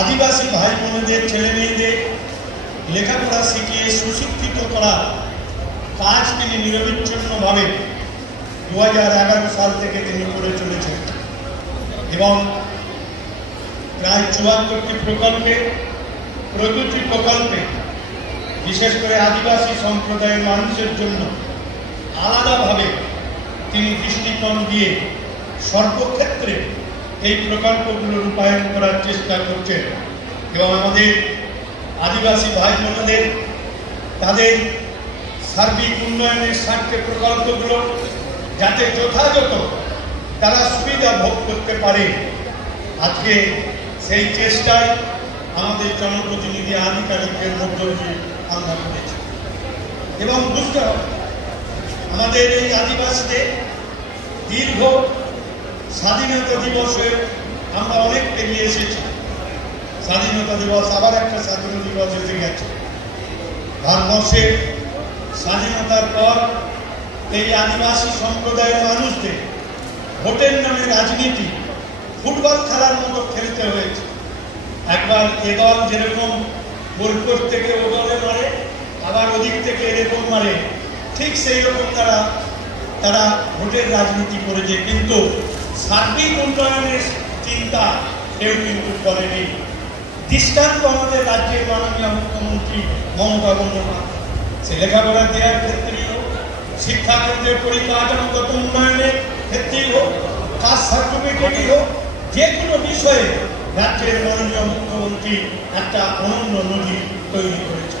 আদিবাসী ভাই বোনদের ছেলে মেয়েদের লেখাপড়া শিখিয়ে সুশিক্ষিত করা কাজ তিনি নিরবিচ্ছিন্নভাবে 2011 সাল থেকে তিনি করে চলেছেন এবং প্রায় 74টি প্রকল্পে, প্রতিটি প্রকল্পে বিশেষ করে আদিবাসী সম্প্রদায়ের মানুষের জন্য আলাদাভাবে তিনি দৃষ্টিকোণ দিয়ে সর্বক্ষেত্রে এই প্রকল্পগুলো রূপায়ণ করার চেষ্টা করছেন এবং আমাদের আদিবাসী ভাই বোনদের তাদের সার্বিক উন্নয়নের স্বার্থে প্রকল্পগুলো যাতে যথাযথ তারা সুবিধা ভোগ করতে পারে, আজকে সেই চেষ্টায় আমাদের জনপ্রতিনিধি আধিকারিকদের মধ্য দিয়ে আমরা করেছি। এবং বুঝতে হবে আমাদের এই আদিবাসীদের দীর্ঘ স্বাধীনতা দিবসে আমরা অনেক এগিয়ে এসেছি। স্বাধীনতা দিবস আবার একটা স্বাধীনতা দিবস এসে গেছে। ভারতবর্ষের স্বাধীনতার পর এই আদিবাসী সম্প্রদায়ের মানুষদের ভোটের নামে রাজনীতি ফুটবল খেলার মতো খেলতে হয়েছে। একবার এ দল যেরকম গোলপোস্ট থেকে ও দলে মারে, আবার ওদিক থেকে এরকম মারে, ঠিক সেই রকম তারা ভোটের রাজনীতি করেছে, কিন্তু সার্বিক উন্নয়নের চিন্তা কেউ কিন্তু করেনি। দৃষ্টান্ত আমাদের রাজ্যের মাননীয় মুখ্যমন্ত্রী মমতা বন্দ্যোপাধ্যায়, সে লেখাপড়া দেওয়ার ক্ষেত্রেই হোক, শিক্ষাকেন্দ্রের পরিকাঠামোগত উন্নয়নের ক্ষেত্রেই হোক, কাস্ট সার্টিফিকেটই হোক, যে কোনো বিষয়ে রাজ্যের মাননীয় মুখ্যমন্ত্রী একটা অনন্য নজির তৈরি করেছে।